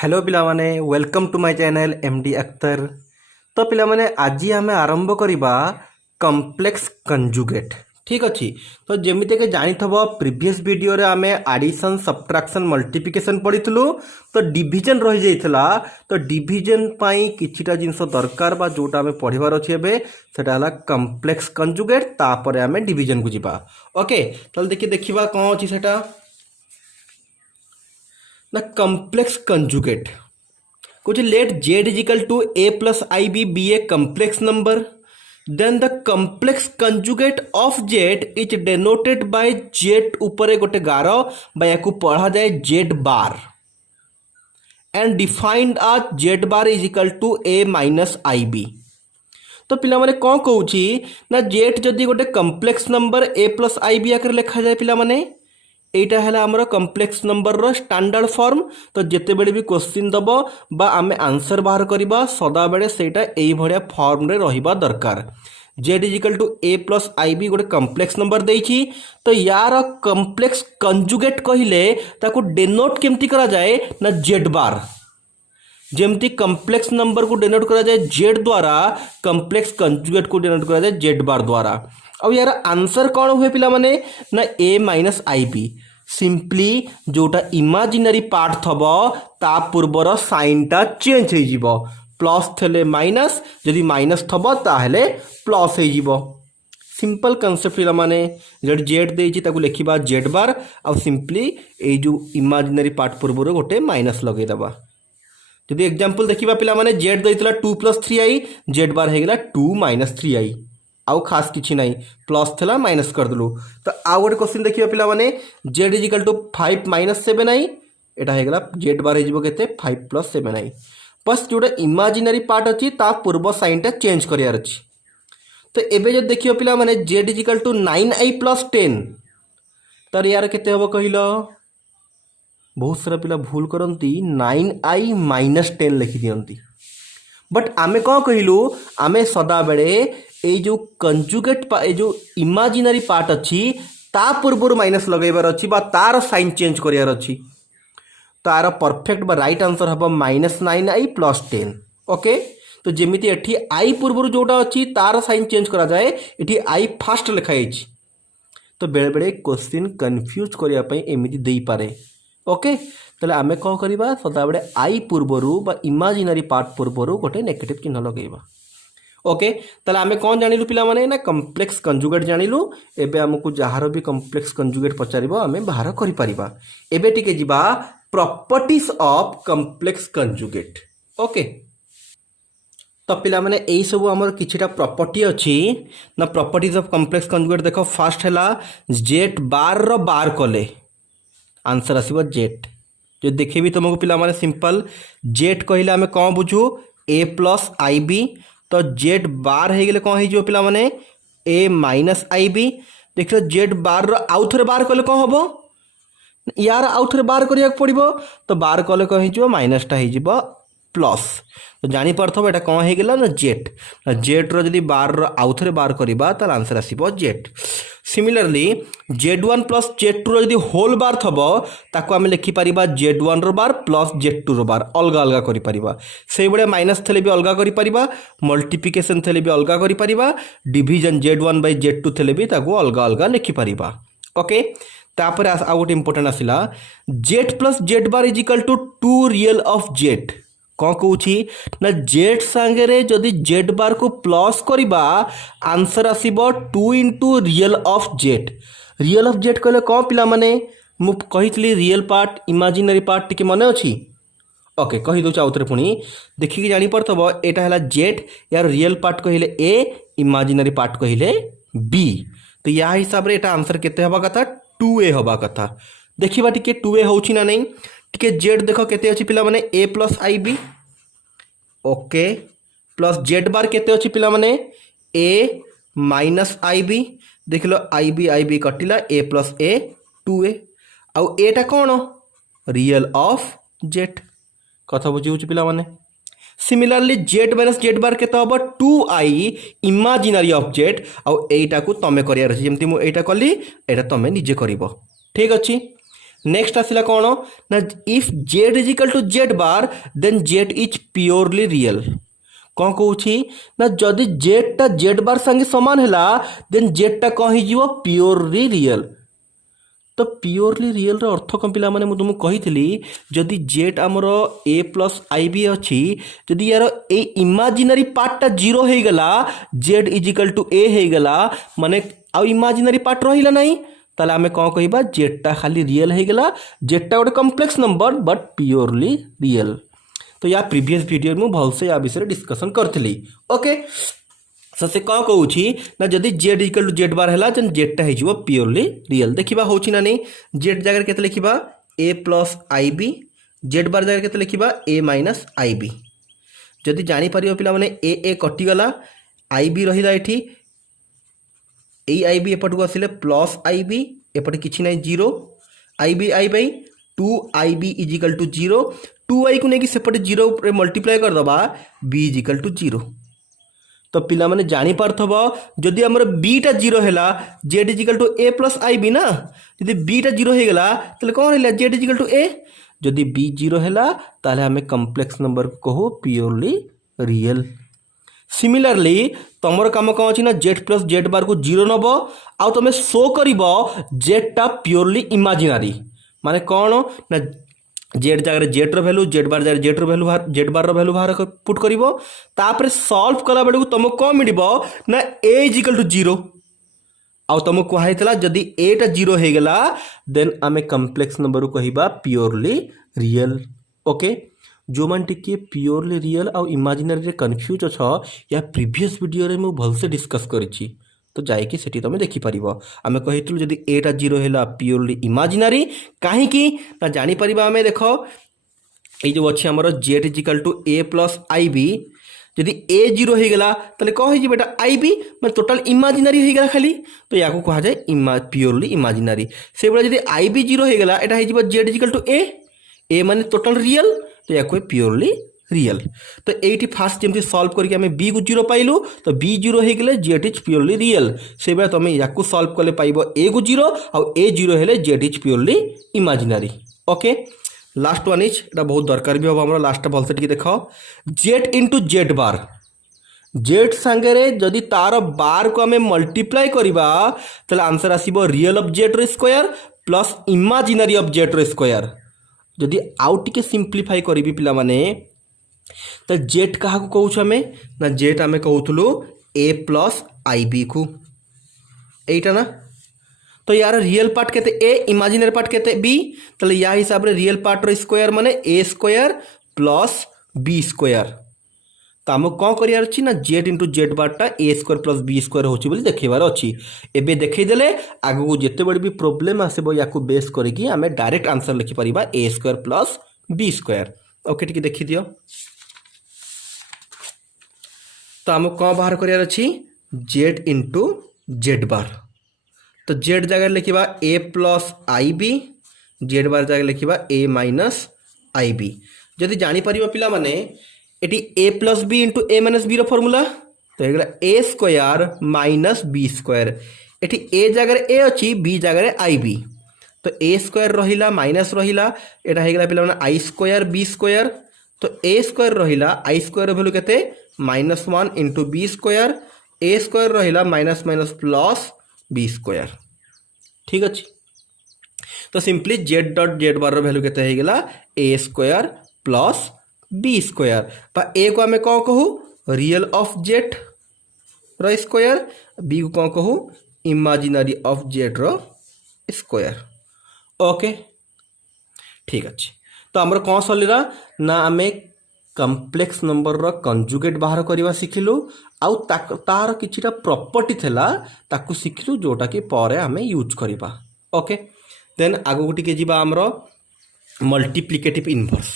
Hello पिला माने welcome to my channel MD Akhtar. तो पिला माने आज आम आरंभ करवा कम्प्लेक्स कंजुगेट। ठीक अच्छे। तो जमीती के जानी प्रीवियस वीडियो रे आम एडिशन सब्ट्रैक्शन मल्टीप्लिकेशन पढ़ीलु। तो डिवीजन रही जाइथिला। तो डिवीजन पाई किछिटा जिनस दरकार बा जोटा आम पढ़िबार अछि एबे सेटा हला कम्प्लेक्स कंजुगेट। तापरे आम डिवीजन को जिबा। ओके तल देखिबा कोन अछि सेटा ना कम्प्लेक्स कंजुगेट कुछ late z is equal to a plus ib be a complex number, then the complex conjugate of z is denoted by z ऊपर गोटे गार बा याकू पढ़ा जाए z bar and defined as z bar is equal to a minus ib। तो पिला माने कौन कहूची ना z जदि गोटे complex number a plus ib आकर लिखा जाए पिला माने एटा है आमर कम्प्लेक्स नंबर रो स्टैंडर्ड फॉर्म। तो जिते बड़े भी क्वेश्चन दब बा आमे आंसर बाहर करबा सदा बेले सेटा एई भड़िया फॉर्म रे रहिबा दरकार। z is equal to a plus ib गोटे कम्प्लेक्स नंबर देइछि। तो यार कम्प्लेक्स कंजुगेट कहिले ताको डेनोट केमती करा जाए ना z बार। जेमती कम्प्लेक्स नंबर को डेनोट करा जाए z द्वारा कम्प्लेक्स कंजुगेट को डेनोट करा जाए z बार द्वारा। अब यार आंसर कौन हुए पिला माने ना a माइनस ib सिंपली जोटा इमेजिनरी पार्ट थब ता पूर्वर साइनटा चेंज हो जिवो प्लस थेले माइनस जदि माइनस थब ताहले प्लस हो जिवो। सिंपल कांसेप्ट पिला माने जेड जेड देइछि ताकू लिखिबा z बार आ सिंपली ए जो इमेजिनरी पार्ट पूर्वर गोटे माइनस लगे दबा। जदि एग्जांपल देखिबा पिला माने z देइतला 2 + 3i z बार हे गेला 2 - 3i आउ खास किछि नहीं प्लस थेला माइनस कर दलु। तो आउ गोटे क्वेश्चन देखिबा पिला माने z is equal to 5 - 7i एटा हे गेला z बार हे जिवो केते 5 + 7i। बस जोटा इमेजिनरी पार्ट अछि ता पूर्व साइनटा चेंज करियार अछि। तो एबे जे देखियो पिला माने z is equal to 9i + 10 तर यार केते हबो कहिलो बहुत सारा पिला भूल करती 9i - 10 लिखि दियंती। बट आमे कौन कहलु आमे सदा बेले ए जो कंजुगेट ए जो इमेजिनरी पार्ट अच्छी ता पूर्वर माइनस लगेबार अच्छी बा तार साइन चेंज करियार अच्छी। तार परफेक्ट बा राइट आंसर हम -9i + 10। ओके तो जेमिति एठी आई पूर्वर जोटा अच्छी तार साइन चेंज करा जाए एठी आई फास्ट लिखाई। तो बेले बेले क्वेश्चन कंफ्यूज करिया पई एमिति देई पारे। ओके तले आमे कौन करिबा सदा बेले आई पूर्वरु बा इमेजिनरी पार्ट पूर्वरु गोटे नेगेटिव चिन्ह लगेबा। ओके तले आमे कौन जानिलु पिला माने ना कम्प्लेक्स कंजुगेट जानिलु। एबे हमकु जहार भी कम्प्लेक्स कंजुगेट पचारिबो आमे बाहर करि परिबा। एबे टिके जिबा properties of complex conjugate. Okay तो पिला माने एई सब हमर किछिटा प्रॉपर्टी अछि ना प्रॉपर्टीज ऑफ कम्प्लेक्स कंजुगेट देखो फर्स्ट हैला z बार रो बार कले आंसर आसीबो z। जो देखेबी तुमको पिला माने सिंपल z कहिले आमे कौन बुझू a प्लस ib। तो z बार हे गेले कौन हो पिला माने a माइनस ib। देख z बार रो आउ थरे बार कले कौन हबो यार आउ थरे बार करिया पड़िबो। तो बार कले कौन हो माइनस टा हो प्लस। तो जानी पारथबो एटा कौन हे गेला ना z रो जदी बार रो आउ थरे बार करिबा त आंसर आसीबो z। सिमिलरली z1 + z2 रो जदी होल बार थबो ताको आमे लिखि परिबा z1 रो बार प्लस z2 रो बार अलगा अलगा करि परिबा। सेई बडे माइनस थले भी अलगा करि परिबा मल्टीप्लिकेशन थले भी अलगा करि परिबा डिवीजन z1 / z2 थले भी ताको अलगा अलगा लिखि परिबा। ओके तापर आ गोटे इंपोर्टेंट आसिला z + z bar is equal to 2 real of z। कौन कहूची ना z सांगे जदि z बार को प्लस करिबा आंसर आसीबो 2 * real of z। Real of z कहले कौन पिला माने मु कहितली रियल पार्ट इमेजिनरी पार्ट टिके मने अछि। ओके कहि दो आउथरे पुनी देखि कि जानि परतबो एटा हला z यार रियल पार्ट कहिले a इमेजिनरी पार्ट कहिले b। तो या हिसाब रे एटा आंसर केते हबा कथा 2a हबा कथा। देखिबा टिके 2a होउची ना नहीं टिके z देखो केते अछि पिला माने a + ib। Okay plus z बार केते अछि पिला माने a माइनस ib। देख लो ib कटिला a + a 2a आउ एटा कोन रियल ऑफ z कथा बुझी होची पिला माने। सिमिलरली z - z बार केते हबो 2i इमेजिनरी ऑफ z आउ एटा को तमे करिया अछि जेमति मु एटा कली एटा तमे निजे करिवो। ठीक अछि नेक्स्ट आसला कौन ना if Z is equal to Z bar then Z is purely real कौन कहूँ ना जदि जेडटा जेड बार संगे सामान है देन जेडटा कौन हो प्योरली रियल तो प्योरली रियल अर्थ कौन पिला माने तुमको कही जदि जेड आमर ए प्लस आई बी अच्छी जदि यार ए इमाजिनरी पार्टा जीरो हो गला जेड इजिकल टू ए हो गला माने आउ इमाजिनरी पार्ट रहिला नहीं ताले आमे कौन कहिबा जेडटा खाली रियल हो गला जेडटा गोटे complex number but purely real तो या प्रीवियस वीडियो में भलसे या विषय डिस्कशन करथली ओके सो से कौन कहूँ ना जदि जेड इक्वल टू जेड बार है जेडटा हो प्योरली रियल देखा हो नहीं जेड जगह के लिखा ए प्लस आई बी जेड बार जगह के लिखा ए माइनस आई बी जदि जापर पिला माने ए कटिगला आई बी रहा ये आई बी एपटू आसिले प्लस आई बी एपटे किसी ना zero i by two i b equal to zero two i को लेकिन सेपटे जीरो मल्टीप्लाई करदे बी इजिकल टू जीरो तो पिला माने जानी पारथब जदि आमर बीटा जीरो है z is equal to A plus I b ना जदि बीटा जीरो हो गला ताले कौन है जेड इजिकल टू ए जदि बी जीरो है ताले हमें कम्प्लेक्स नंबर को कहो प्योरली रियल सिमिलरली तुमर काम कौन अच्छी ना जेड प्लस जेड बार को जीरो नब आउ तुम शो कर जेडटा प्योरली इमाजिनारी माने कौन ना जेड जगह जेड रैल्यू जेड बार जगह जेड रैल्यू जेड बार रैल्यू बाहर पुट कर सल्व कला बेलू तुमको कौन मिल ना ए इजिकल टू जीरो आउ तुमको कहुला जदि एटा जीरो हो गला देन आमे कम्प्लेक्स नंबर को कहबा प्योरली रियल ओके जो मान टिके प्योरली रियल आउ इमाजिनरी रे कन्फ्यूज अछ या प्रीवियस वीडियो रे मु भलसे डिस्कस करिछि तो जाइए सेठी तुम देखिपर आम कही जदि एटा जीरो है प्योरली इमाजिनारी कहीं ना जापर आम देख ये जो अच्छे आमर Z is equal to A plus I B जदि ए जीरो हो गला ताले कौन हो बेटा आई बी मैं टोटाल इमाजिनारी हो गला खाली तो या कह जाए प्योरली इमाजिनारी से भाई जब आई बी जीरो हो गला यहाँ हो जेड इजिकल टू ए माने टोटाल रियल तो या प्योरली रियल तो ये फास्ट जमी सल्व करके आम बी को जीरो पाइलु तो बी जीरो हो गले जेड इज प्योरली रियल से भाई तुम या सल्व कले पाइब ए को जीरो आउ ए जीरो हेले z is purely imaginary okay last one is एटा बहुत दरकार भी हम लास्ट भलसे टिके देख z into z bar z सांगे जदि तार बार को आम मल्टीप्लाई करवा तो आंसर आसब रियल ऑफ जेड रो square plus imaginary of z रो स्क्वायर जदि आउ टिके सिंप्लीफाई करी पिला माने तो जेड क्या कहूँ आम ना जेड आम कहूँ ए प्लस आई बी को यहीटा ना तो यार रियल पार्ट केते ए इमाजिनरी पार्ट केते बी तो या हिसाब रे रियल पार्ट रो स्क्वायर माने ए स्क्वायर प्लस बी स्क्वायर तो आम कौन करार अच्छी ना जेड इंटू जेड बारटा ए स्क्वायर प्लस बी स्क्वायर होची देखेबार अच्छी एबे देखईदेले आगू जिते बड़े भी प्रोब्लेम आसब या बेस करके आम डायरेक्ट आंसर लिखिपर a square plus B square okay टिके देखी दियो तो आम कौन बाहर करार अच्छी जेड इंटू जेड बार तो जेड जगह लिखा ए प्लस आई बी जेड बार जगह लिखा ए माइनस आई बी जदि जापर पिला माने एटी a plus b into a minus b formula तो ये a square minus b square एटी ए जगह ए अच्छी बी जगह आई बी तो ए स्क्वायर रहिला माइनस रहिला एटा हो गला पिला माने आई स्क्वायर बी स्क्वायर तो ए स्क्वायर रहिला आई स्क्वायर वैल्यू केते -1 into b square a square रहिला minus minus plus B square ठीक अच्छे तो simply z dot z bar value केते हो गला a square plus B square बा ए को आम कौन कहू रियल ऑफ जेड रो स्क्वायर बी को कौन कहू इमाजिनरी ऑफ जेड रो स्क्वायर ओके ठीक अच्छे तो आमर कौन सलीला ना आम कम्प्लेक्स नंबर रो कंजुगेट बाहर करवा शिखिलु आउ तार किछिटा प्रॉपर्टी थेला ताकू शिखिलु जोटा कि पर आम यूज करवा ओके देन आगु टिके जिबा आमर मल्टीप्लिकेटिव इनवर्स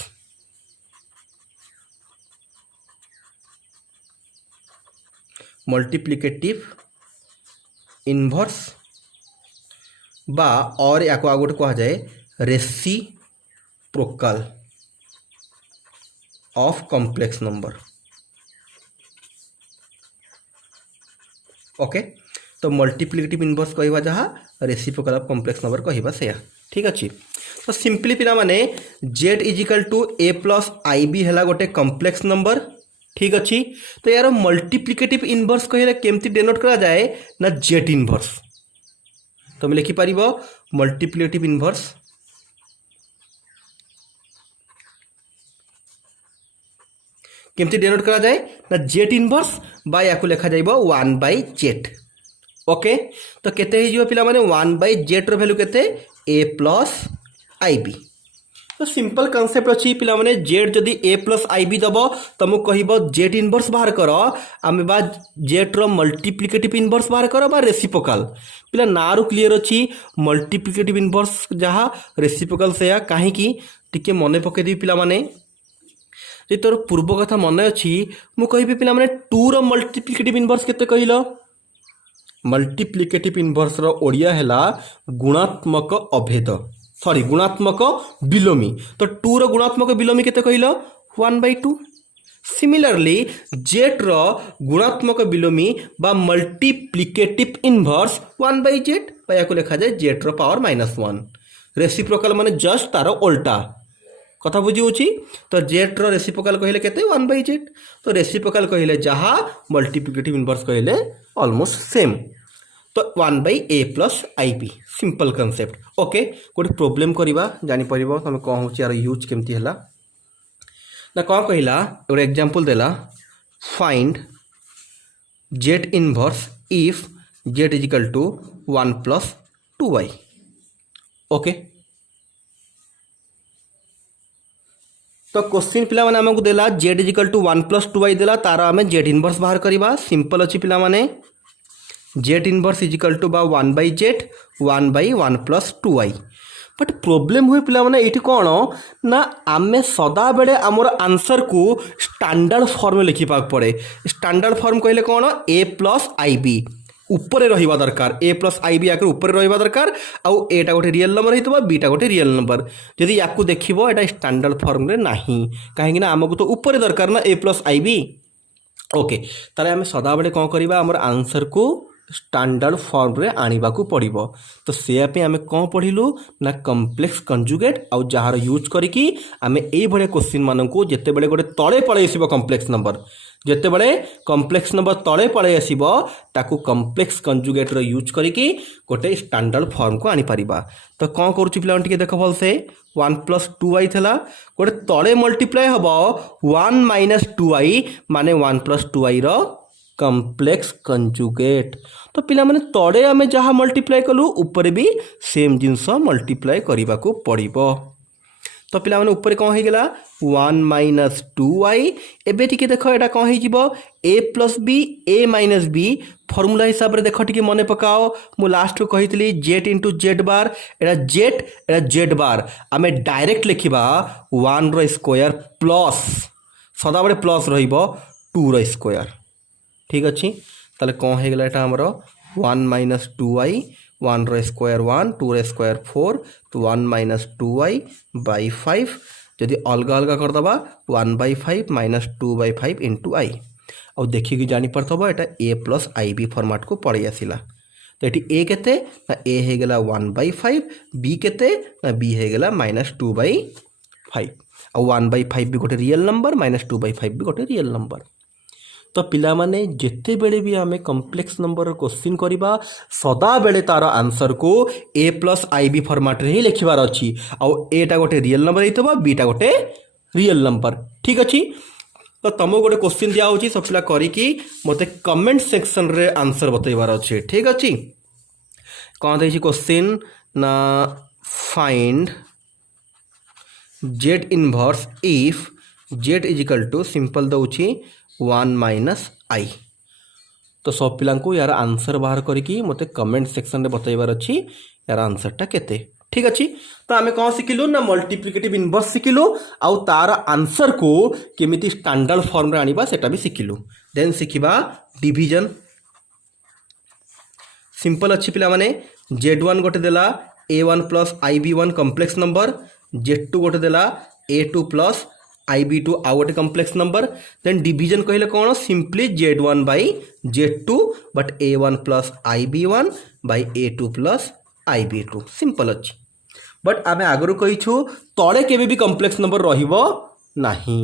मल्टीप्लिकेटिव इनवर्स बा और या गोटे कह जाए reciprocal of complex number okay तो मल्टीप्लिकेटिव इनवर्स कहवा जहाँ रेसिप्रोकल ऑफ कॉम्प्लेक्स नंबर कहवा से ठीक अच्छे तो सिंपली पिला माने Z is equal to A plus I B है गोटे कम्प्लेक्स नंबर ठीक अच्छी। तो यार मल्टीप्लिकेटिव इनवर्स कहले केमती डेनोट करा जाए ना जेड इनवर्स। तो मैं लिखिपर मल्टीप्लिकेटिव इनवर्स केमती डेनोट करा जाए ना जेड इनवर्स बा या लिखा जाइबो 1/z। ओके तो केते हो पिला माने 1/z रो वैल्यू केते a प्लस आई बी। तो सिंपल कॉन्सेप्ट अच्छी पिला माने जेड जदि ए प्लस आई बी दब तुमको कहब जेड इनवर्स बाहर कर आम बा जेड रो मल्टीप्लिकेटिव इनवर्स बाहर कर बा रेसिप्रोकाल। पिला ना रु क्लियर अच्छी मल्टीप्लिकेटिव इनवर्स जहाँ रेसिप्रोकाल से कहीं टिके मन पकईदेवी पिला माने जे तोर पूर्व कथा मन अच्छी मु कहि पिला माने 2 रो मल्टीप्लिकेटिव इनवर्स केते कहिल। मल्टीप्लिकेटिव इनवर्स रो ओडिया हैला गुणात्मक अभेद सॉरी गुणात्मक विलोमी। तो 2 रो गुणात्मक विलोमी केते कहिल 1/2। सिमिलरली जेड रो गुणात्मक विलोमी बा मल्टीप्लिकेटिव इनवर्स 1/z बा या को लिखा जाए जेड रो पावर -1। रेसिप्रोकाल माने जस्ट तार उल्टा कथा बुझी होची। तो जेड रो रेसिप्रोकाल कहले केते 1/z। तो रेसिप्रोकाल कहले जहाँ मल्टीप्लिकेटिव इनवर्स कहले ऑलमोस्ट सेम। तो 1/a प्लस आई बी सिंपल कॉन्सेप्ट। ओके गोटे प्रोब्लेम करवा जापर तुम कौन हो यार यूज केमती है ना कौन कहला गोटे एग्जांपल देला find Z inverse if Z is equal to 1 + 2y। Okay तो क्वेश्चन पिला माने हमको देला जेड इजिकल टू 1 + 2y देला तार आम जेड इनवर्स बाहर करवा। सिंपल अच्छी पिला माने जेड इनवर्स इजिकल टू बा 1/z 1/1 + 2y। बट प्रोब्लेम हुए पिला माने ये कौन ना आमे सदा बेले आमर आंसर को स्टैंडर्ड फॉर्म में लिखा पड़े। स्टैंडर्ड फॉर्म कहले कौन a प्लस आई बी उपरे रहिबा दरकार। a प्लस आई बी आके उपरे रहिबा दरकार आउ एटा गोटे रियल नंबर होइतबा बीटा गोटे रियल नंबर। जदि याकू देखिबो एटा स्टैंडर्ड फॉर्म रे नाही काहेकि ना हमको तो उपरे दरकार ना a plus I B. Okay ताले आमे सदा बेले कौन करबा हमर आंसर को स्टैंडर्ड फॉर्म रे आनिबा को पड़िबो। तो से पे आमे कौन पढ़िलु ना कॉम्प्लेक्स कंजुगेट आउ जहार यूज करिकी आमे एई भले क्वेश्चन मानन को जेते बेले गोटे तळे पळे आसीबो कॉम्प्लेक्स नंबर जेते बेले कॉम्प्लेक्स नंबर तळे पळे आसीबो ताकू कॉम्प्लेक्स कंजुगेट रो यूज करिकी गोटे स्टैंडर्ड फॉर्म को आनी परिबा। तो कौन करूची पिला टिके देखो भल से 1 + 2y थला गोटे तळे मल्टीप्लाई हबो 1 - 2y माने 1 + 2y रो कॉम्प्लेक्स कंजुगेट। तो पिला माने तड़े आमे जहाँ मल्टीप्लाई कलु ऊपर भी सेम जिनस मल्टीप्लाई करने को पड़िबो। तो पिला माने ऊपर कौन हो गला 1 - 2y। एबे टिके देखो एटा कौन हो जिवो a + b a - b formula हिसाब रे देखो टिके मने पकाओ मु लास्ट को कहितली z * z बार एटा z बार आमे डायरेक्ट लिखिबा 1 रो स्क्वायर प्लस सदा बड़े प्लस रहिबो 2 रो स्क्वायर ठीक अच्छी। ताले कौन हो गला हमर 1 - 2y 1 रो स्क्वायर 1 2 रो स्क्वायर 4 तो 1 - 2y/5 जदि अलग अलग करदबा 1/5 - 2/5 × i और देखिए जानी पड़थबो एटा a + ib फॉर्मेट को पड़े आसिला। तो ये a केते ना a हो गला 1/5 b केते ना b हो गला -2/5 और 1/5 भी गोटे रियल नंबर -2/5 भी गोटे रियल नंबर। तो पिला माने जेते बेले भी आमे कॉम्प्लेक्स नंबर क्वेश्चन करिबा सदा बेले तार आंसर को a + ib फॉर्मेट रे ही लिखिबार अछि और एटा गोटे रियल नंबर हेतबा बीटा गोटे रियल नंबर ठीक अछि। तो तुमको गोटे क्वेश्चन दिया होची सब पिला करिकी मते कमेंट सेक्शन रे आंसर बतैबार अछि ठीक अछि। कोन दैछि क्वेश्चन ना find Z inverse if Z is equal to simple दउछि 1 - i। तो सब पिला को यार आंसर बाहर करके मते कमेंट सेक्शन में बतैबार अच्छी यार आंसरटा केते ठीक अच्छी। तो आम कौन शिखिलु ना मल्टीप्लिकेटिव इनवर्स शिखिलु आउ तार आंसर को केमिति स्टैंडर्ड फॉर्म रे आनिबा सेटा भी शिखिलु। देन शिखिबा डिवीजन। सिंपल अच्छी पिला माने z1 गोटे देला a1 + ib1 complex number z2 गोटे देला a2 + ib2 आउ गोटे कॉम्प्लेक्स नंबर। देन डिवीजन कहले कौन simply z1/z2 but a1 + ib1 / a2 + ib2 simple अच्छी। बट आम आगु कही तले केबे भी कम्प्लेक्स नंबर रहिबो नाही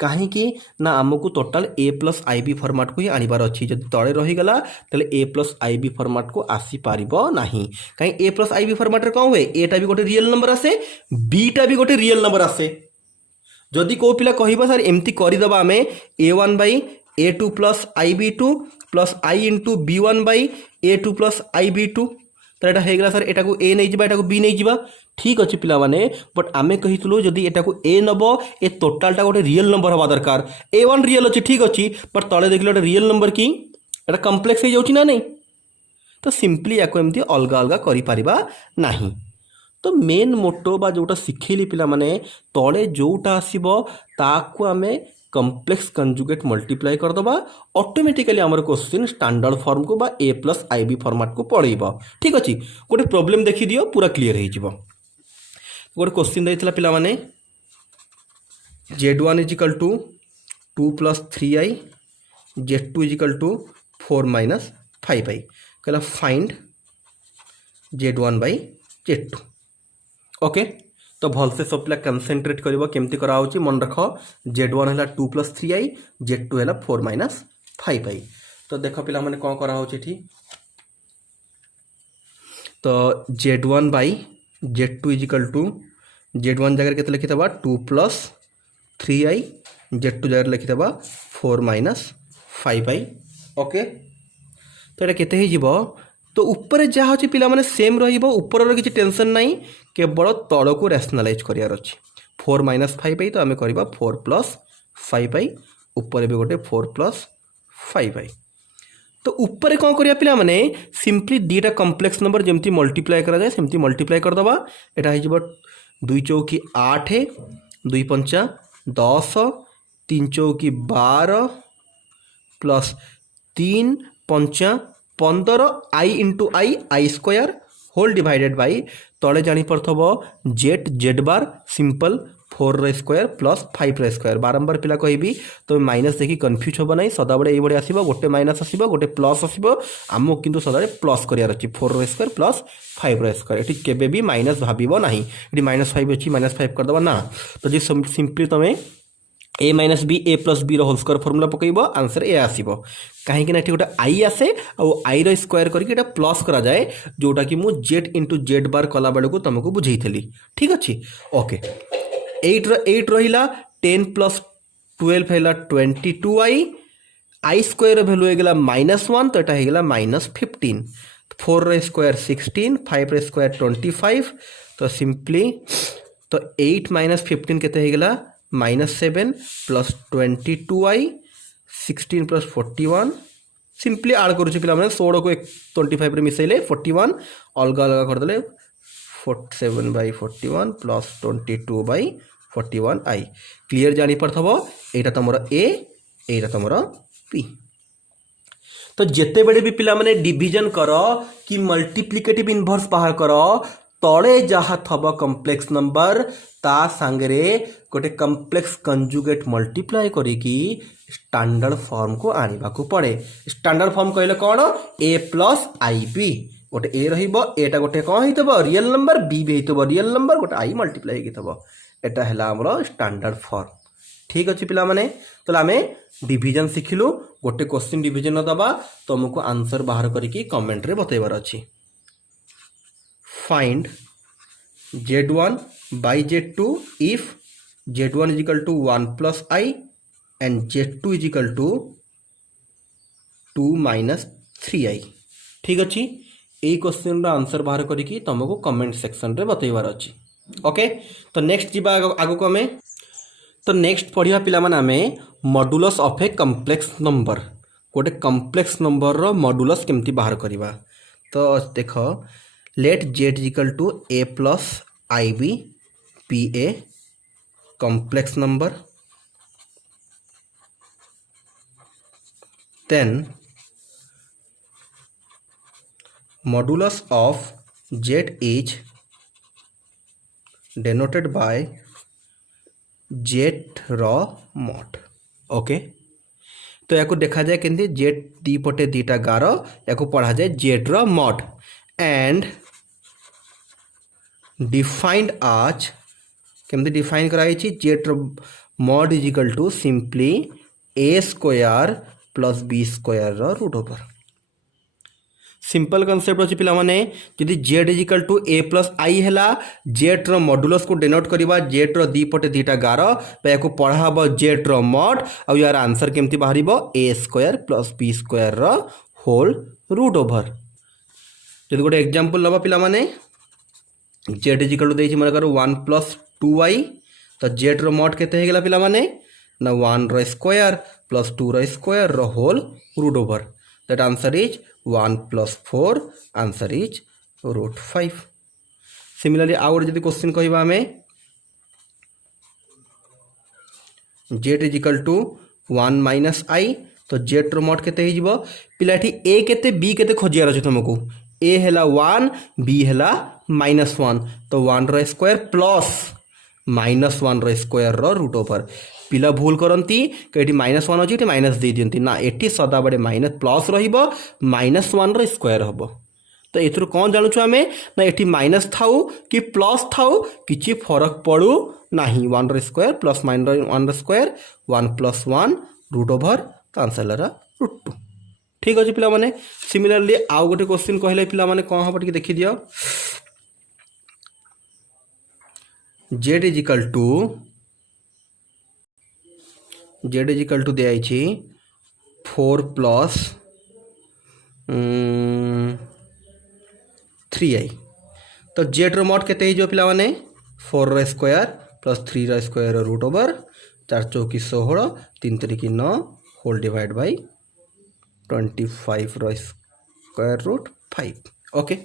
कहीं ना आमको टोटाल ए प्लस आई बी फॉर्मेट को ही आनबार अच्छी जब तले रहीगला तेल ए प्लस आई बी फॉर्मेट को आसीपर ना कहीं ए प्लस आई बी फॉर्मेट रे कौन हुए एटा भी गोटे रियल नंबर आसे बीटा भी गोटे रियल नंबर आसे जदि को पिला कहबा सर एमती करदे आम a one by a two plus I b two plus i into b one by a two plus I b two तो यहाँ होगा सर एटा को ए नहीं जावा एटा को बी नहीं जावा ठीक अच्छे पिला माने बट आमे कही जदि एटा को ए नब ए टोटालटा गोटे रियल नंबर हवा दरकार ए वन रियल अच्छी ठीक अच्छी बट तले देखिए गोटे रियल नंबर कि एटा कम्प्लेक्स हो जाऊँ ना नहीं तो सिंपली या एमती अलग अलग कर तो मेन मोटो बा जोटा शिखेली पिला माने तले जोटा आसीबो ताकू आमे कम्प्लेक्स कंजुगेट मल्टीप्लाई करदबा ऑटोमेटिकली आमर क्वेश्चन स्टैंडर्ड फॉर्म को बा ए प्लस आई बी फॉर्मेट को पढ़ेब ठीक अच्छे गोटे प्रॉब्लम देखी दियो पूरा क्लीयर हो गोटे क्वेश्चन देता पिला माने Z one is equal to 2 plus 3i Z two is equal to 4 minus 5i कहला find Z one by Z two okay तो भलसे सब पिला कनसेंट्रेट कर केमती कराऊँच मन रख जेड वन है 2 प्लस 3i जेड टू है 4 माइनस 5i तो देख पिला माने कौन कराऊँच तो Z one by Z two is equal to Z one जगह के लिखिदेबा 2 प्लस 3i जेड टू जगह लिखिदेबा 4 माइनस 5i ओके तो ये केते हो तो ऊपर जहाँ अच्छे पिला माने सेम रपर किसी टेंशन नहीं केवल तल को रैशनलाइज करार अच्छे 4 माइनस 5i तो आम करवा 4 प्लस 5i ऊपर भी गोटे 4 प्लस 5i तो ऊपर कौन करिया पिला माने सिंपली दीटा कम्प्लेक्स नंबर जमती मल्टीप्लाई करा जाए सेमती मल्टीप्लाई करदबा एटा हो 2 चौकी 8 2 पंचा 10 3 चौकी 12 प्लस 3 पंचा 15 i into i square whole divided by तले जानी पड़थबो z z bar simple 4 square plus 5 square बारंबार पिला कहबी तो माइनस देखी कन्फ्यूज होबो नहीं सदाबड़े ये आसो गोटे माइनस आसो गोटे प्लस आसो आमको किंतु सदाबड़े प्लस करार अच्छी 4 स्क्वायर प्लस 5 स्क्वायर ये केबे भी माइनस भाव ना ये माइनस 5 अच्छी माइनस 5 करदे ना तो जी सिंपली तुम्हें a minus b a plus b whole square formula पकईब आंसर ए आसो कहीं गोटे आई आसे आई रो स्क्वायर करके प्लस करा जाए जोटा कि मु जेड इंटू जेड बार कला बेलू तुमको बुझेली ठीक अच्छे ओके 8 रहा 10 प्लस 12 है 22i आई स्क्वायर भैल्यू होगा -1 तो यहाँ होगा -15 4 स्क्वायर 16 5 स्क्वायर 25 तो सिंपली तो 8 माइनस 15 केते होगा -7 प्लस 22i 16 प्लस 41 सिंपली आड़ करुचे पिला 16 को 25 रे मिसैले 41 अलग अलग करदे 47 by 41 plus 22 by 41i clear जानी पड़थबो एटा तमरो ए एटा तमरो पी तो जेते बेले भी पिला माने डिवीजन कर कि मल्टीप्लिकेटिव इनवर्स बाहर कर तले जहाँ थब कम्प्लेक्स नंबर ता सांगरे गोटे कम्प्लेक्स कंजुगेट मल्टीप्लाई करिकी स्टैंडर्ड फॉर्म को आनिबा को पड़े स्टैंडर्ड फॉर्म कहले कौन ए प्लस आई बी गोटे ए रहिबो एटा गोटे कौन होइतबो रियल नंबर बी भी होइतबो रियल नंबर गोटे आई मल्टीप्लाई होइतबो एटा हैला हमरो स्टैंडर्ड फॉर्म ठीक अच्छे पिला माने तो आमे डिवीजन शिखिलु गोटे क्वेश्चन डिवीजन दबा तुमको आंसर बाहर करिकी कमेंट रे बतैबार अछि find z1 by z2 if z1 is equal to 1 plus I and z2 is equal to 2 minus 3i ठीक अच्छी यही क्वेश्चन आंसर बाहर करिकी तुमको कमेंट सेक्शन रे बतैबार अछि ओके तो नेक्स्ट जीवा आगो को हमें तो नेक्स्ट पढ़िया पिला माने हमें modulus of a complex number गोटे कम्प्लेक्स नंबर रो मॉडुलस केमती बाहर करिबा तो देख let Z equal to A plus I B be a complex number then modulus of Z is denoted by Z रो मॉड ओके तो या देखा जाए केंदी जेड दी पटे दीटा गार या पढ़ा जाए जेड रो मॉड एंड डिफाइंड आज केमती डिफाइन कराई Z mod is equal to simply A square plus B square root over simple concept अच्छी पाने जदि Z is equal to A plus I है जेड रो मॉडुलस को डिनोट करवा जेड रो दी पटे दीटा गार या पढ़ा हम जेड रो मॉड आ यार आंसर केमती बाहर a square plus B square whole root over जब गोटे एग्जांपल नवा पिला माने जेड इज इक्वल टू मन कर 1 प्लस 2y तो जेड रो मॉड केते हेगला पिला माने ना 1 रो स्क्वायर प्लस 2 रो square whole root over that answer is 1 plus 4 answer is root 5 similarly आउट जब क्वेश्चन कहवा आम z is equal to 1 minus i तो जेड रो मॉड केते हो पिलाटी ए केते बी केते खोजियार अच्छे तुमको ए है 1 बी है -1 तो 1 रो स्क्वायर प्लस -1 रो स्क्वायर रूट ओवर पिला भूल करती कि -1 अच्छी माइनस दे दिखती ना ये सदाबड़े माइनस प्लस -1 रो स्क्वायर हम तो ये कौन जानूँ आम ना ये माइनस थाउ कि प्लस थाउ किसी फरक पड़ू ना 1 रो स्क्वायर प्लस -1 रो स्क्वायर 1 प्लस 1 रूट ओवर तो आंसर है रूट 2 ठीक अच्छे पिला माने सिमिलरली आउ गोटे क्वेश्चन कहले पिला माने कौन हम टे देखी दियो जेड इज इक्वल टू दिया 4 प्लस 3i तो जेड रो मॉड केते हो पिला माने 4 रो स्क्वायर प्लस 3 रो स्क्वायर रूट ओवर 4 चौकी 16 3 3 9 होल डिवाइड बाय 25 रो स्क्वायर रूट 5 ओके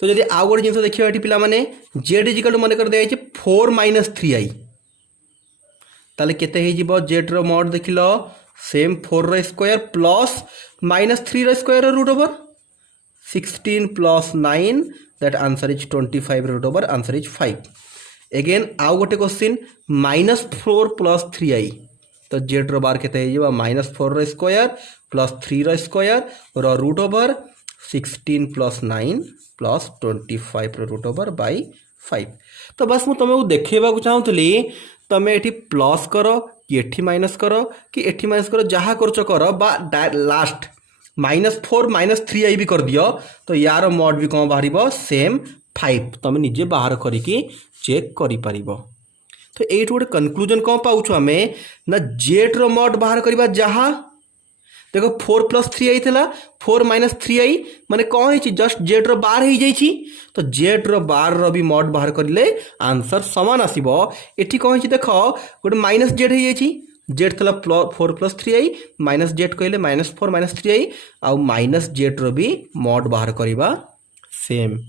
तो जब आउ गोटे जिन देखिए ये पिला माने जेड इज इक्वल टू मन कर दिया 4 माइनस 3i ताले केते हो जेड रो मॉड देख लो सेम 4 रो स्क्वायर प्लस -3 रो square root over 16 plus 9 that answer is 25 root over answer is 5 again आउ गोटे क्वेश्चन -4 प्लस 3i तो जेड रो बार केते हो -4 रो स्क्वायर प्लस 3 रो square root over 16 plus 9 plus 25 root over by 5 तो बस मुझे तुमको देखा चाहूली तुम ये प्लस कर कि एठी माइनस कर कि एठी माइनस कर जहाँ कर लास्ट -4 -3i भी कर दियो तो यार मॉड भी कौन बाहर सेम 5 तुम निजे बाहर करके चेक कर तो ये गोटे कनक्लूजन कौन पाऊँ आम ना जेड रो मॉड बाहर करवा जहाँ देखो 4 प्लस 3i था 4 माइनस 3i माने कौन है जस्ट जेड रो बार हो जाइए तो जेड रो बार रो भी मॉड बाहर करें आंसर सामान आसो ये कौन है देख गोटे माइनस जेड हो जाइए जेड था 4 प्लस 3i माइनस जेड कहले -4 माइनस 3i आउ माइनस जेड रो भी मॉड बाहर करवा सेम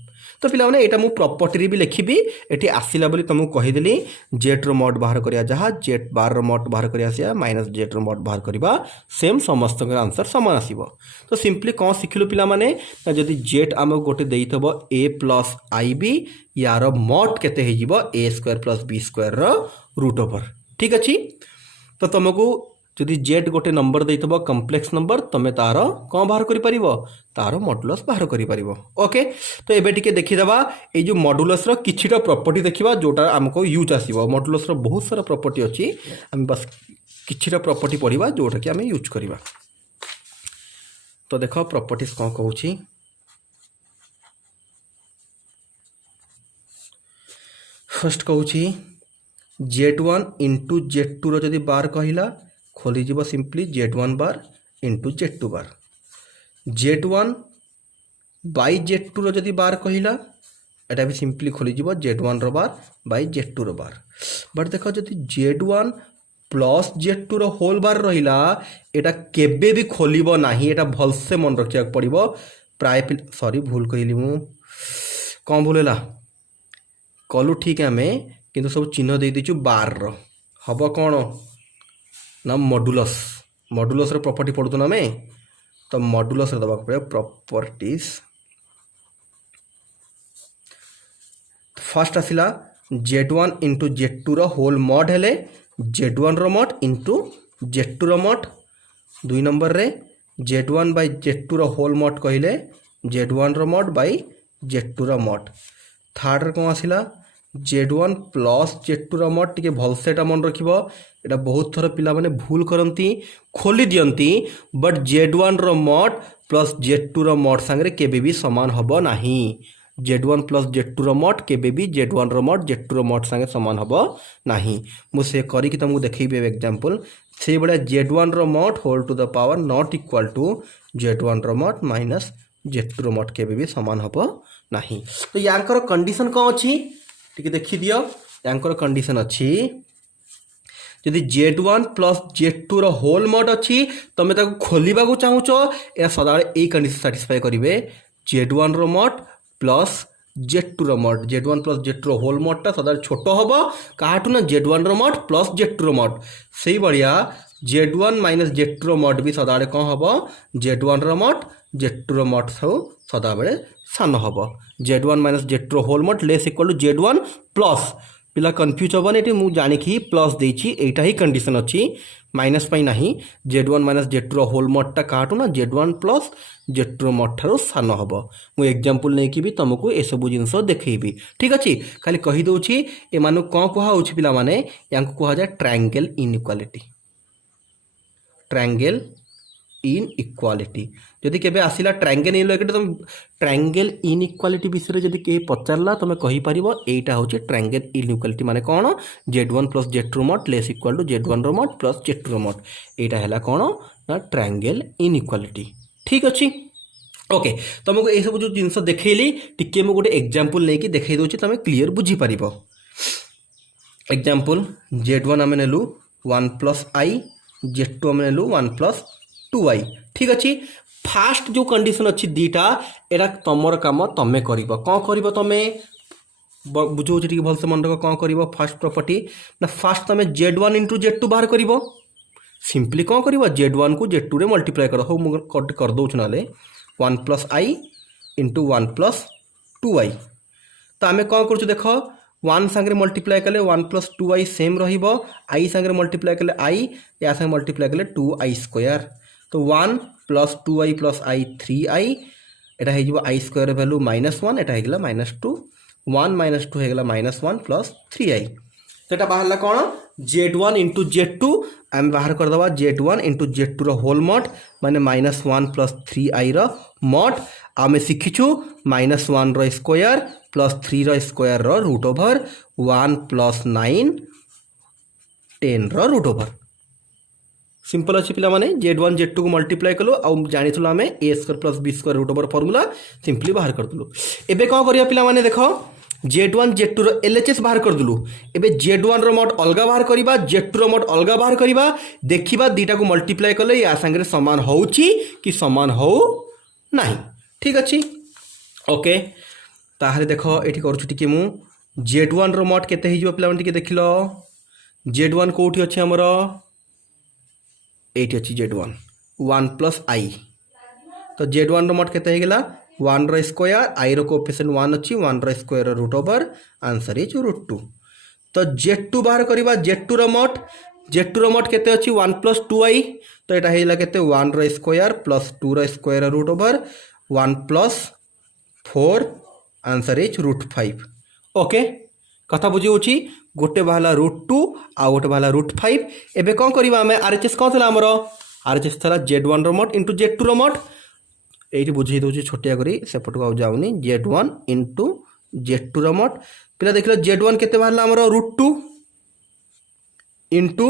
तो पिला माने एटा मु प्रॉपर्टी भी लिखिबी एठी आसिला बोली तुमको कहीदेली जेड रो मॉड बाहर करिया जहाँ जेड बार रो मॉड बाहर करिया आसिया माइनस जेड रो मॉड बाहर करवा सेम समस्त आंसर सामान आसीबो तो सिंपली कौन शिखिलु पिला माने ना जदि जेड आम गोटे देइथबो a प्लस आई बी यार मॉड केते हेजिबो a square plus B square root over ठीक अच्छी तो तुमको जदि जेड गोटे नंबर देइथबो कम्प्लेक्स नंबर तुम तार कौन बाहर करि परिबो तार मॉडुलस बाहर करि परिबो ओके तो एबे टिके देखिदेबा ए जो मॉडुलस रो किछिटा प्रॉपर्टी देखिबा जोटा हमको यूज आसीबो मॉडुलस रो बहुत सारा प्रॉपर्टी अछि हम बस किछिटा प्रॉपर्टी पढ़िबा जोटा कि हम यूज करिबा तो देखो प्रॉपर्टीज कौन कहूची फर्स्ट कहूची z1 इंटू z2 रो जदि बार कहिला खोलीज simply z1 bar into z2 bar z1 by z2 रो जदि बार कहिला एटा भी सिंपली खोलीज z1 रो बार बाई z2 रो बार बट देखो जदि z1 प्लस z2 रो होल बार रहिला एटा केबे भी खोलिबो नाही एटा भलसे मन रखिया पड़िबो प्राय सॉरी भूल कहली मु कौन भूलेला कलु ठीक है आमे किंतु सब चिन्ह दे दीचु बार रो हबो कौन ना मॉडुलस मॉडुलस रो प्रॉपर्टी पढ़ु ना मैं तो मॉडुलस रे दबा पड़े प्रॉपर्टीज फर्स्ट आसिला z1 इंटू z2 रो होल मॉड हेले z1 रो मॉड इंटू z2 रो मॉड 2 नंबर रे z1 बाय z2 रो होल मॉड कहले z1 रो मॉड बाय z2 रो मॉड थर्ड कौन आसला Z1 प्लस Z2 मड टे भलसे मन रख एटा बहुत थर पिला माने भूल करती खोली दियंती but Z1 mod plus Z2 mod सांगे केबे भी समान हबो नाही Z1 प्लस Z2 मड केबे भी Z1 मड Z2 मड सांगे समान हबो नाही मुझे करी तुमको देखी एग्जांपल से बड़े Z1 mod whole to the power not equal to Z1 mod minus Z2 mod केबे भी समान हबो नाही तो यांकर कंडीशन कौन अच्छी टिके देखि दियो यांकर कंडीशन अच्छी यदि Z1 प्लस Z2 रो होल मड अच्छी तमे ताको खोलिबा को चाहूचो या सदाळे ए कंडीशन सैटिस्फाई करिवे Z1 रो मड प्लस Z2 रो मड Z1 प्लस Z2 रो होल मड ता सदाळे छोटो हबो काहाटू ना Z1 रो मड प्लस Z2 रो मड सेही बढिया Z1 माइनस Z2 रो मड भी सदाळे कोन हबो Z1 रो मड Z2 रो मड सदाळे सान हबो Z1 माइनस Z2 रो whole mod less equal to Z1 plus पिला कन्फ्यूज हेनी ये मुझे जानिकी प्लस देची एटा ही कंडीशन अच्छी माइनस पाई नहीं Z1 माइनस Z2 होल मडटा काटू ना Z1 प्लस Z2 मड ठार सान हम मुझे एग्जांपल नहीं कि भी तुमको ये सब जिनस देखी ठीक अच्छे खाली कहीदे एम कौन कहुच्छे पिला माने यांको कह जाए ट्रायंगल इनइक्वालिटी ट्रायंगल इनइक्वालिटी जदि केबे आसिला ट्रायंगल इनइक्वालिटी तुम ट्रायंगल इनइक्वालिटी विषय जदि के पचारला तुम कहि परिबो एटा होचे ट्रायंगल इनइक्वालिटी माने कोन Z1 plus Z2 mod less equal to Z1 mod plus Z2 mod एटा हैला कोन ना ट्रायंगल इनइक्वालिटी ठीक अछि ओके तुमको ये सब जो जिनस देखैली टिके मु गोटे एग्जांपल लेके देखै दोछि तुम क्लियर बुझी परिबो एग्जांपल Z1 आमे नेलु 1 प्लस I Z2 आमे नेलु 1 प्लस 2I ठीक अच्छे फास्ट जो कंडीशन अच्छी दीटा एरा तमर काम तमें कर कौन कर तमें बुझे टी भलसे मन रख कौन कर फास्ट प्रॉपर्टी ना फास्ट तुम Z1 इंटू Z2 बाहर कर सिंपली कौन कर Z1 को Z2 रे मल्टीप्लाई कर हो कर दौच ना 1 plus I into 1 plus 2I तो आम कौन कर देख 1 सांगे मल्टीप्लाई कले 1 प्लस 2I सेम रहिबो I सांगे मल्टीप्लाई कले I या सांगे मल्टीप्लाई कले 2I स्क्वायर तो 1 plus 2I plus I 3I एटा हो I स्क्वायर वैल्यू -1 एटा हो -2 1 माइनस 2 हो -1 प्लस 3I तो ये बाहर कौन Z1 इंटू Z2 आम बाहर करदे Z1 इंटू Z2 रो होल मड माने -1 प्लस 3I रो मड आम शिखीचु -1 रो स्क्वायर प्लस 3 रो स्क्वायर रो रूट ओवर 1 प्लस 9 10 रो रूट ओवर सिंपल अच्छी पिला माने Z1 Z2 को मल्टीप्लाई कलो आ जानी आम ए square plus B square root over formula simply बाहर करदलु एबे कौन करिया पिला माने देखो Z1 Z2 रो LHS बाहर करदलु एबे Z1 रो मड अलगा बाहर करिबा Z2 रो मड अलगा बाहर करिबा देखिबा दीटा को मल्टीप्लाई कले या संगे समान होउची कि समान हो नाही ठीक अछि ओके ताहले देखो एठी करछु टिके मु Z1 रो मड केते हिजो पिला माने टिके देखिलो Z1 कोठी अछि हमरो एटी अच्छी Z1 1 प्लस I तो Z1 रो मड केते हेगला 1 रो स्क्वायर I रो कोएफिशिएंट 1 अच्छी 1 रो square root over answer is √2 तो Z2 बाहर करिबा Z2 रो मड केते अच्छी 1 प्लस 2I तो एटा हेला केते 1 रो स्क्वायर प्लस 2 रो square root over 1 plus 4 answer is √5 okay कथा बुझी होची गोटे बाहला √2 आ गोटे बाहला √5 एबे कौन करिबा हमें RHS कौन थला हमरो RHS थला Z1 रो मड इंटू Z2 रो मड एठी बुझी दोची छोटिया करी सेपट को जाउनी Z1 इंटू Z2 रो मड पिला देखलो Z1 केते बाहला हमरो √2 इंटू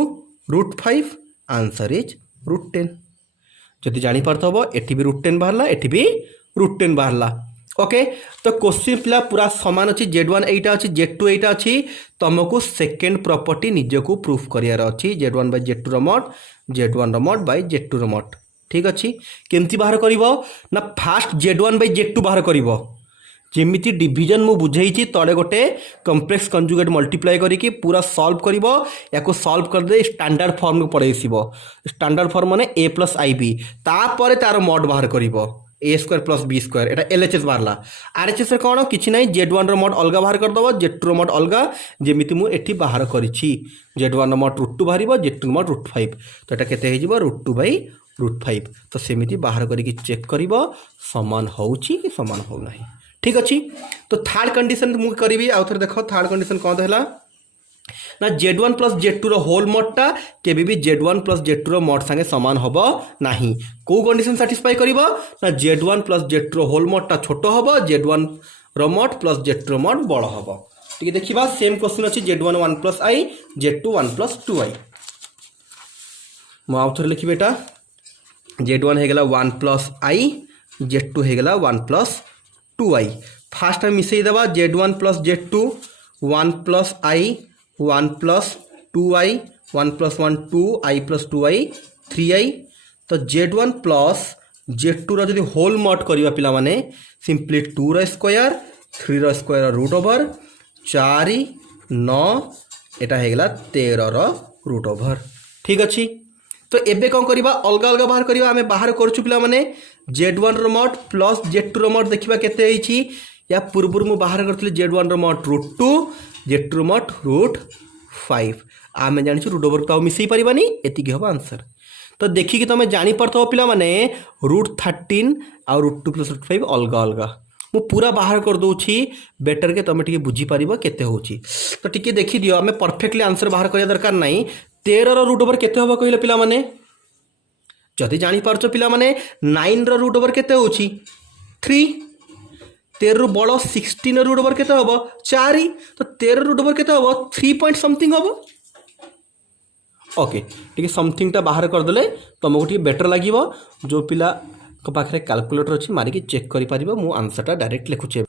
√5 आंसर इज √10 जदि जानि परथबो एठी भी √10 बाहला एठी भी √10 बाहला ओके तो क्वेश्चन पिला पूरा समान अच्छी Z1 एटा अच्छी Z2 एटा अच्छी तुमको सेकेंड प्रॉपर्टी निजको प्रूफ करियार अच्छी Z1 बाय Z2 रो मड Z1 रो मड बाय Z2 रो मड ठीक अच्छी केमती बाहर करिवो ना फास्ट Z1 बाय Z2 बाहर करिवो जेमिति डिवीजन मु बुझेइछि तळे गोटे कॉम्प्लेक्स कंजुगेट मल्टीप्लाई करिकि पूरा सॉल्व करिवो याको सॉल्व कर दे स्टैंडर्ड फॉर्म को पढेसिबो स्टैंडर्ड फॉर्म माने a + ib तापर तार मड बाहर करिवो ए स्क्वायर प्लस बी स्क्वायर एटा LHS बाहरला RHS रे कोन किछि नै Z1 रो मड अलगा बाहर कर दबो Z2 रो मड अलगा जेमिति मु एठी बाहर करिछि Z1 रो मड √2 बाहरिबो Z2 रो मड √5 तो एटा केते हेजिबो √2/√5 तो सेमिति बाहर करिकि चेक करिवो समान होउछि कि समान हो नाही ठीक अच्छी। तो थर्ड कंडीशन मुझे करी आउ थे देख थर्ड कंडीशन कौन है ना Z1 प्लस Z2 रो होल मडटा केबे भी Z1 प्लस Z2 रो मड संगे समान हबो नाही। को कंडीशन सैटिस्फाई करिवो ना Z1 प्लस Z2 रो होल मडटा छोटो हबो Z1 रो मड प्लस Z2 रो मड बड़ हबो। ठीक है देखिबा सेम क्वेश्चन अछि Z1 1 plus I Z2 1 plus 2I। मु आउ थोर लिखिबे एटा Z1 हे गेला 1 प्लस I Z2 हे गेला 1 प्लस 2I। फास्ट टाइम मिसई देबा Z1 plus Z2 1 plus I 1 plus 2I 1 plus 1 2I plus 2I 3I। तो Z1 प्लस Z2 रो जदि होल मड करिवा पिला माने सिंपली 2 रो स्क्वायर 3 रो स्क्वायर रूट ओवर 4 9 एटा हे गेला 13 रो रूट ओवर। ठीक अछि। तो एबे कौन करिबा अलग अलग बाहर करिबा हमें बाहर करछु पिला माने Z1 रो मड प्लस Z2 रो मड देखिबा केते होईची या पूर्व मु बाहर करथले Z1 रो मड रूट 2 Z2 रो मड रूट 5 आमे जानि रूट ओवर तो मिसई परिबानी एतिकी हो आंसर। तो देखि कि तमे जानि परथो पिला माने रूट 13 आ रूट 2 प्लस रूट 5 अलग अलग मु पूरा बाहर कर दोछि बेटर के तमे टिके बुझी परिबो केते होछि। तो टिके देखि दियो हमें परफेक्टली आंसर बाहर करिया दरकार नाही। 13 रो रूट ओवर केते होबो कहिला पिला माने जदि जानि परछो पिला माने 9 रो रूट ओवर केते होछि 3 13 रु बड़ 16 रूट ओवर केते होबो 4 तो 13 रूट ओवर केते होबो 3 पॉइंट समथिंग होबो। ओके ठीक समथिंग टा बाहर कर देले तुमको टी बेटर लागिवो। जो पिला को पाखरे कैलकुलेटर अछि मारी के चेक करि परिबो मु आंसर टा डायरेक्ट लिखुचे।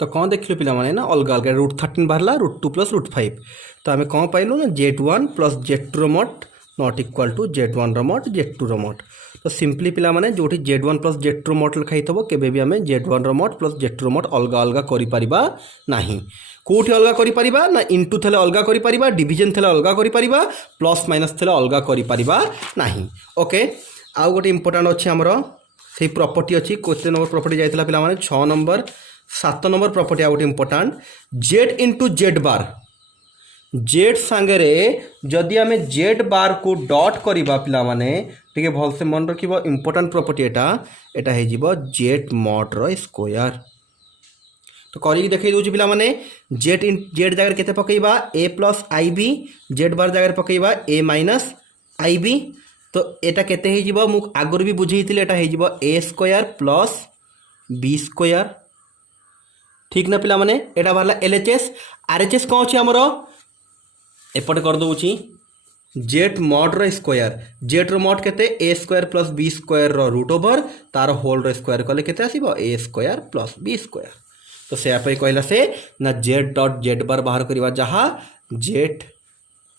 तो कौन देखिलो पिला माने ना अलग अलग रूट 13 बाहरला रूट 2 प्लस रूट 5 तो हमें कौन पाइलो ना Z1 प्लस Z2 रो mod not equal to Z1 रो मड Z2 रो मड। तो सिंपली पिला माने जोठी Z1 प्लस Z2 रो मड लिखाई थबो केबे भी हमें Z1 रो मड प्लस Z2 रो मड अलग अलग करि परिबा नाही। कोठी अलग करि परिबा ना इनटू थले अलग करि परिबा डिवीजन थले अलग करि परिबा प्लस माइनस थले अलग करि परिबा नाही। ओके आउ गोटे इंपोर्टेंट अछि हमरो सेही प्रॉपर्टी अछि क्वेश्चन नंबर प्रॉपर्टी जाइतला पिला माने 6 नंबर 7 नंबर प्रॉपर्टी आउ गोटे इंपोर्टेंट Z इंटू Z बार Z सांगरे जदि आमे Z बार को डॉट करिबा पिला माने ठीक भल से मन रखिबो इंपोर्टेंट प्रॉपर्टी एटा हे जिवो Z मॉड रो स्क्वायर। तो करी देखै दोछि पिला माने Z जगह केते पकैबा a प्लस IB Z बार जगह पकैबा a माइनस IB। तो एटा केते हे जिवो मु आगर भी बुझैतिले एटा हे जिवो a square plus b square. ठीक ना पिला माने एटा बारला LHS RHS कौन अछि हमरो एपटे कर दोछि Z मॉड रो स्क्वायर Z रो मॉड केते a square plus b square रो रूट ओवर तार होल रो स्क्वायर कले केते आसीबो a square plus b square. तो से आपे कहला से ना Z डॉट Z बार बाहर करिबा जहा Z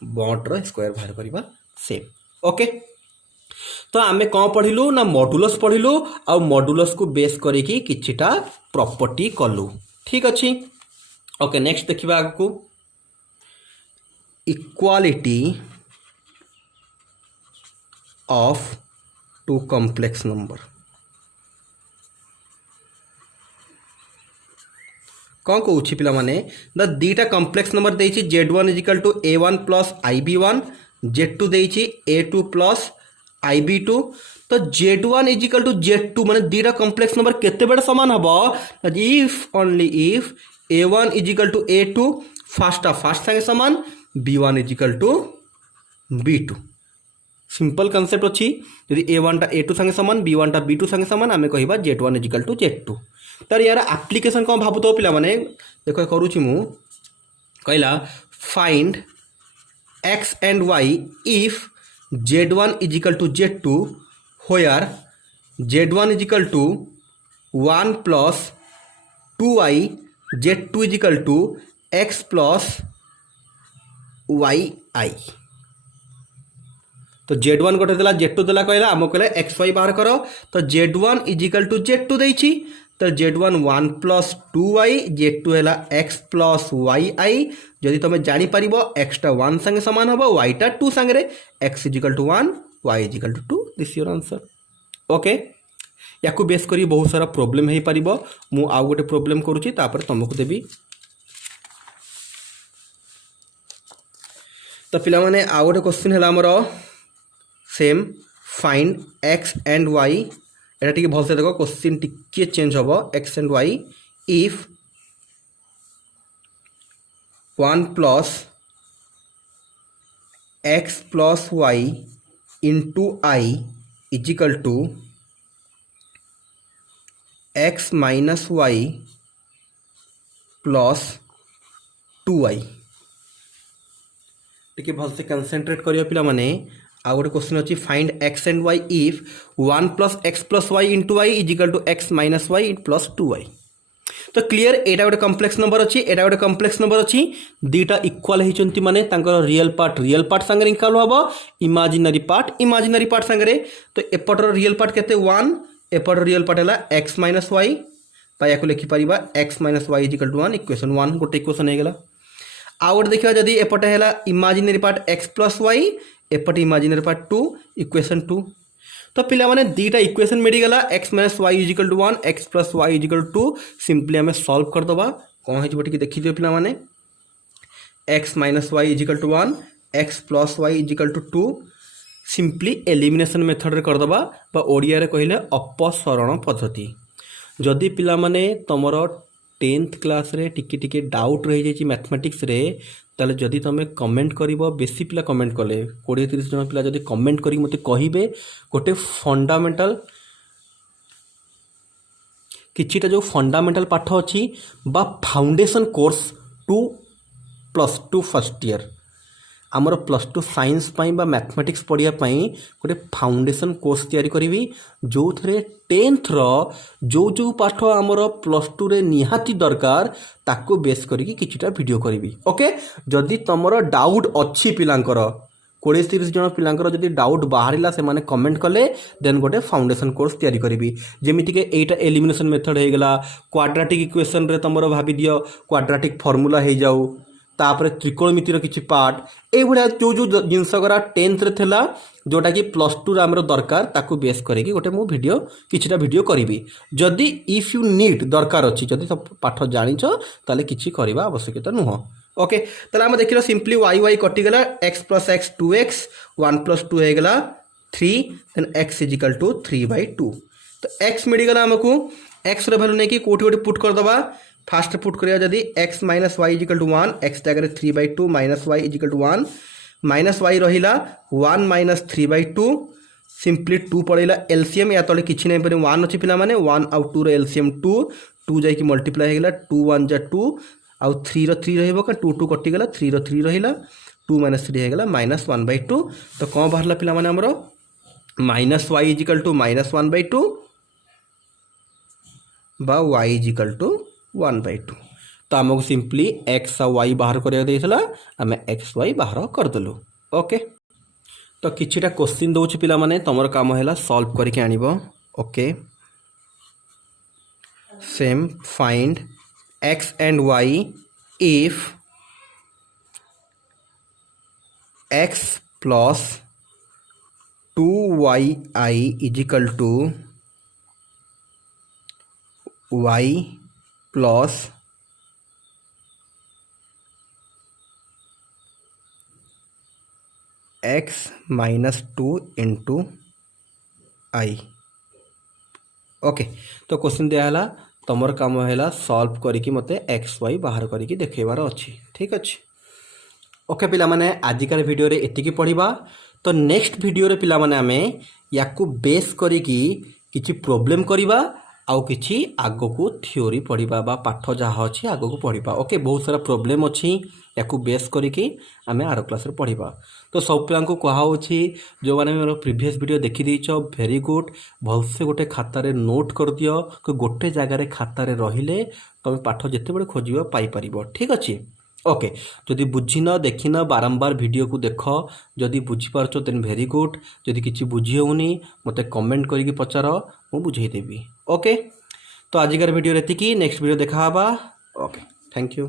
मॉड रो स्क्वायर बाहर करिबा सेम। ओके तो आमे कौन पढ़िलु ना मॉडुलस पढ़िलु आ मॉडुलस को बेस करी कि किछिटा प्रॉपर्टी कलु। ठीक अछि। ओके नेक्स्ट देखिबा आगु equality of two complex number. कौन कहूँ पिला माने द दीटा कॉम्प्लेक्स नंबर देछि Z1 is equal to A1 plus IB1 Z2 देछि A2 प्लस IB2। तो Z1 इजिकल टू Z2 माने दीटा कॉम्प्लेक्स नंबर केते बेड समान हबो if only if A1 is equal to A2 first संगे समान B1 is equal to B2। Simple concept अछि यदि A1 टा A2 संगे समान B1 टा B2 संगे समान आमे कहिबा Z1 इजिकल टू Z2। तर यार एप्लीकेशन कौन भाबु तो पिला माने देखो करूछि मु कहला फाइंड x and y if Z1 is equal to Z2 where Z1 is equal to 1 plus 2y Z2 is equal to x plus yi। तो Z1 गोटे देला Z2 देला कहला आम कहला xy बाहर करो। तो Z1 इजिकल टू Z2 देछि तो Z1 1 प्लस 2y Z2 है x प्लस yi। जदि तुम जानी पारिबो x टा 1 संगे समान होबो y टा 2 संगे x is equal to 1 y is equal to 2 this your answer. Okay याकू बेस करी बहुत सारा प्रॉब्लम हे पारिबो मु आउ गोटे प्रॉब्लम करूची तापर तुमको देबी। तो पिला माने आउ गोटे क्वेश्चन है हमरो same find x and y एटा टिके भल से देखो क्वेश्चन टिके चेंज होबो x एंड y इफ 1 plus x plus y into I is equal to x minus Y plus 2y टिके भलसे कनसेंट्रेट करियो पिला माने आ गोटे क्वेश्चन अच्छी फाइंड x एंड y इफ 1 plus X plus Y into Y is equal to x minus Y plus 2y। तो clear एटा गोटे complex number अच्छी एटा गोटे कम्प्लेक्स नंबर अच्छी दीटा इक्वाल होती माने तांकर रियल पार्ट सांगे इक्वाल हम इमेजिनरी पार्ट सांगे। तो एपटर रियल पार्ट केते 1 एपटर रियल पार्ट है x माइनस वाई या लिखिपर x minus Y is equal to 1 equation 1 गोटे इक्वेशन होगा। आउ गोटे देखा जदि एपटे है imaginary part x plus y एपटे इमेजिनरी पार्ट 2 इक्वेशन 2। तो पिला माने दीटा इक्वेशन मिलगला x minus Y is equal to 1 x plus y is equal to 2 simply आम सॉल्व करदे कौन हो देखी दियो पिला माने x minus Y is equal to 1 x plus y is equal to 2 simply elimination method रे करदबा बा ओडिया रे कहले अपसरण पद्धति। जदि पिला माने तमर 10th क्लास रे टिके टिके डाउट रही जाइए मैथमेटिक्स रे ताले जदि तुम कमेंट करिवो बेसी पिला कमेंट कले 20-30 जन पिला जदि कमेंट करी मते कहिबे गोटे फंडामेंटल किछिटा जो फंडामेंटल पाठ अछि बा फाउंडेशन कोर्स 2+2 फर्स्ट ईयर आमर +2 साइंस पाई बा मैथमेटिक्स पढ़िया पाई गोटे फाउंडेशन कोर्स तैयारी करी जो थे 10th रो जो पाठ आमर +2 रे निहाती दरकार ताको बेस करी किछिटा वीडियो करी। ओके जदि तमर डाउट अच्छी पिलांकर 20-30 जन पिलांकर जदि डाउट बाहरिला से माने कमेंट कले देन गोटे फाउंडेशन कोर्स तैयारी करी जेमिति के एटा एलिमिनेशन मेथड हो गला क्वाड्रेटिक इक्वेशन रे तमर भाबी दियो क्वाड्रेटिक फार्मूला हो जाऊ तापर त्रिकोणमितिर किछि पार्ट ए भलिया जो जिनस गरा 10th रे थिला जोटा कि +2 रे हमरो दरकार ताकू बेस करेगी गोटे मु वीडियो किछिटा वीडियो करिवि। जदि इफ यू नीड दरकार अछि जदि सब पाठ जानिछ ताले किछि करबा आवश्यकता नुह। ओके ताले हम देखिलो सिंपली y कटि गेला x + x 2x 1 + 2 हे गेला 3 देन x = 3/2। तो x मिल गेला हमकु x रे वैल्यू नै कि कोठी कोठी पुट कर दबा फास्ट पुट करिया जदि x minus Y is equal to 1 x जगह 3/2 minus Y is equal to 1 minus Y रहिला 1 माइनस 3/2 सिंपली 2 पड़ेला एलसीएम या तले किछि नै परे 1 अछि पिला माने 1 आउ 2 रो एलसीएम 2 2 जाई कि मल्टीप्लाई हेगला 2 1 जा 2 आउ 3 रो 3 रहइबो का 2 2 कटि गेला 3 रो 3 रहिला 2 माइनस 3 हेगला -1/2। तो कोन बाहरला पिला माने हमरो minus Y is equal to -1/2 बा वाई इज इक्वल टू 1/2। तो आमको सिंपली x और y बाहर कर आम एक्स वाई बाहर करदेलु। ओके तो किछिटा क्वेश्चन दौर पिला माने तुम काम है सॉल्व करके आनिब। Okay same find x and y if x plus 2y is equal to y plus x minus 2 into आई। ओके तो क्वेश्चन दिया तुमर काम है सॉल्व करके मते x y बाहर करके देखेबार अच्छी। ठीक अच्छे ओके पिला माने आजिकार वीडियो रे एतिकी पढ़िबा। तो नेक्स्ट वीडियो रे पिला माने आमे याकू बेस करिकी किछि प्रॉब्लम करिबा आउ किछि आगो को थ्योरी पढ़िबा बा पाठ जहाँ अच्छी आगो को पढ़िबा। ओके बहुत सारा प्रॉब्लम अच्छी याकू बेस करिकी आमे आर क्लास रे पढ़िबा। तो सब पिला को कहाउछि जो माने मोर प्रीवियस वीडियो देखि देइछ वेरी गुड भलसे गोटे खाता रे नोट कर दियो कि गोटे जगह रे खाता रे रहिले तुम पाठ जेते बडे खोजिबा पाई परिबो। ठीक अछि ओके जदि बुझिन देखिन बारंबार वीडियो को देख जदि बुझीपारछ देन वेरी गुड जदि किसी बुझी होनी मते कमेंट करके पचार मु बुझेदेवी। ओके तो आजिकार वीडियो एतिकी नेक्स्ट वीडियो देखा ओके थैंक यू।